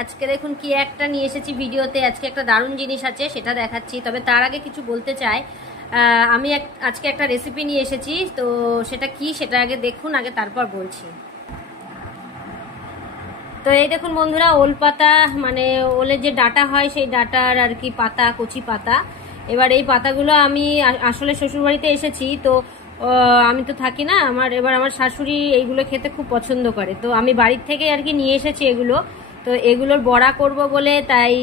আজকে দেখুন কি একটা নিয়ে এসেছি ভিডিওতে। আজকে একটা দারুণ জিনিস আছে, সেটা দেখাচ্ছি। তবে তার আগে কিছু বলতে চাই। আমি আজকে একটা রেসিপি নিয়ে এসেছি, তো সেটা কি সেটা আগে দেখুন, আগে তারপর বলছি। তো এই দেখুন বন্ধুরা, ওল পাতা, মানে ওলের যে ডাটা হয় সেই ডাটার আর কি পাতা, কচি পাতা। এবার এই পাতাগুলো আমি আসলে শ্বশুরবাড়িতে এসেছি, তো আমি তো থাকি না। আমার শাশুড়ি এইগুলো খেতে খুব পছন্দ করে, তো আমি বাড়ির থেকে আর কি নিয়ে এসেছি এগুলো। তো এগুলোর বড়া করব বলে তাই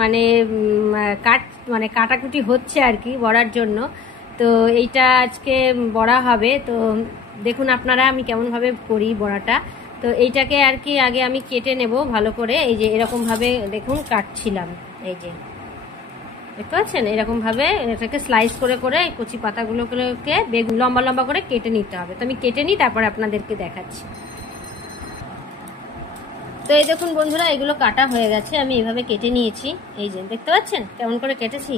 মানে কাটাকুটি হচ্ছে আর কি বড়ার জন্য। তো এইটা আজকে বড়া হবে। তো দেখুন আপনারা আমি কেমনভাবে করি বড়াটা। তো এইটাকে আর কি আগে আমি কেটে নেব ভালো করে। এই যে এরকমভাবে দেখুন কাটছিলাম, এই যে দেখতে পাচ্ছেন, এরকমভাবে এটাকে স্লাইস করে করে কচি পাতাগুলোকে বেগুন লম্বা লম্বা করে কেটে নিতে হবে। তো আমি কেটে নিই, তারপরে আপনাদেরকে দেখাচ্ছি। তো এই দেখুন বন্ধুরা, এগুলো কাটা হয়ে গেছে। আমি এইভাবে কেটে নিয়েছি, এই যে দেখতে পাচ্ছেন কেমন করে কেটেছি,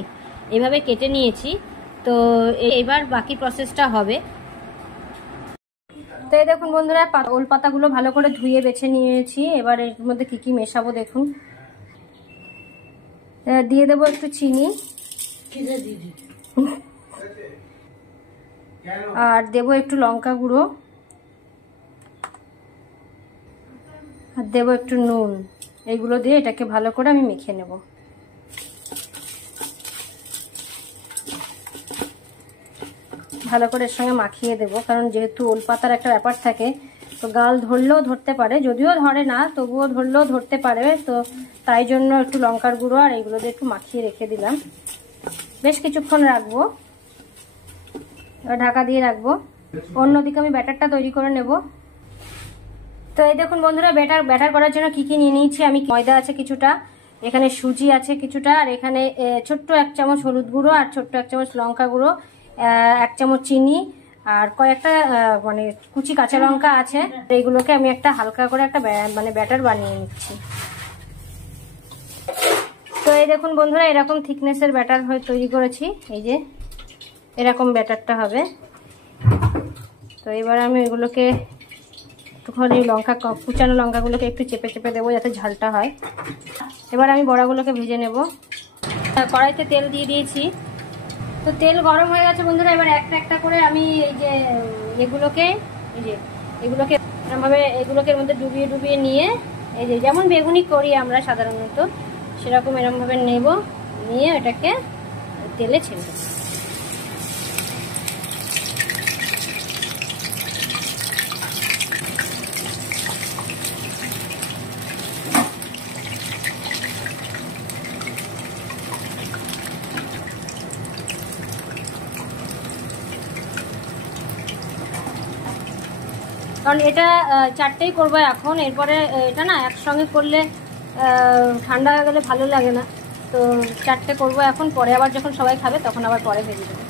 এইভাবে কেটে নিয়েছি। তো এবার বাকি প্রসেসটা হবে। তো এই দেখুন বন্ধুরা, ওল পাতাগুলো ভালো করে ধুয়ে বেছে নিয়েছি। এবার এর মধ্যে কি কি মেশাবো দেখুন। দিয়ে দেবো একটু চিনি, আর দেবো একটু লঙ্কা গুঁড়ো, আর দেবো একটু নুন। এইগুলো দিয়ে এটাকে ভালো করে আমি মেখে নেব। ভালো করে এর সঙ্গে মাখিয়ে দেবো, কারণ যেহেতু ওল পাতার একটা ব্যাপার থাকে, তো গাল ধরলেও ধরতে পারে, যদিও ধরে না তবুও ধরলেও ধরতে পারে। তো তাই জন্য একটু লঙ্কার গুঁড়ো আর এইগুলো দিয়ে একটু মাখিয়ে রেখে দিলাম। বেশ কিছুক্ষণ রাখবো, এবার ঢাকা দিয়ে রাখবো। অন্যদিকে আমি ব্যাটারটা তৈরি করে নেব। তো এই দেখুন বন্ধুরা, ব্যাটার করার জন্য কি কি নিয়ে নিয়েছি আমি। ময়দা আছে কিছুটা, এখানে সুজি আছে কিছুটা, আর এখানে ছোট্ট 1 চামচ হলুদ গুঁড়ো, আর ছোট্ট 1 চামচ লঙ্কা গুঁড়ো, 1 চামচ চিনি, আর কয়েকটা মানে কুচি কাঁচা লঙ্কা আছে। এইগুলোকে আমি একটা হালকা করে একটা ব্যাটার বানিয়ে নিচ্ছি। তো এই দেখুন বন্ধুরা, এরকম থিকনেসের ব্যাটার তৈরি করেছি। এই যে এরকম ব্যাটারটা হবে। তো এবার আমি এগুলোকে একটুখানি কুচানো লঙ্কাগুলোকে একটু চেপে চেপে দেবো যাতে ঝালটা হয়। এবার আমি বড়াগুলোকে ভেজে নেব। কড়াইতে তেল দিয়ে দিয়েছি। তো তেল গরম হয়ে গেছে বন্ধুরা। এবার একটা একটা করে আমি এই যে এগুলোকে এরকমভাবে এগুলোকে এর মধ্যে ডুবিয়ে ডুবিয়ে নিয়ে, এই যে যেমন বেগুনি করি আমরা সাধারণত, সেরকম এরকমভাবে নেব, নিয়ে এটাকে তেলে ছেড়ে দেবো। কারণ এটা 4টেই করবো এখন। এরপরে এটা না একসঙ্গে করলে ঠান্ডা হয়ে গেলে ভালো লাগে না। তো 4টে করবো এখন, পরে আবার যখন সবাই খাবে তখন আবার পরে ভেজে দেবো।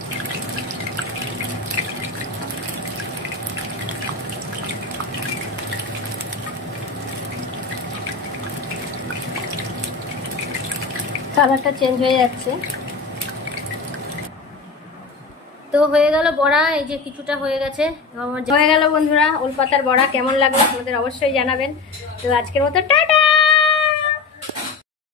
কালারটা চেঞ্জ হয়ে যাচ্ছে। তো হয়ে গেল বড়া, এই যে কিছুটা হয়ে গেছে। হয়ে গেল বন্ধুরা ওল পাতার বড়া। কেমন লাগলো তোমাদের অবশ্যই জানাবেন। তো আজকের মতো টাটা।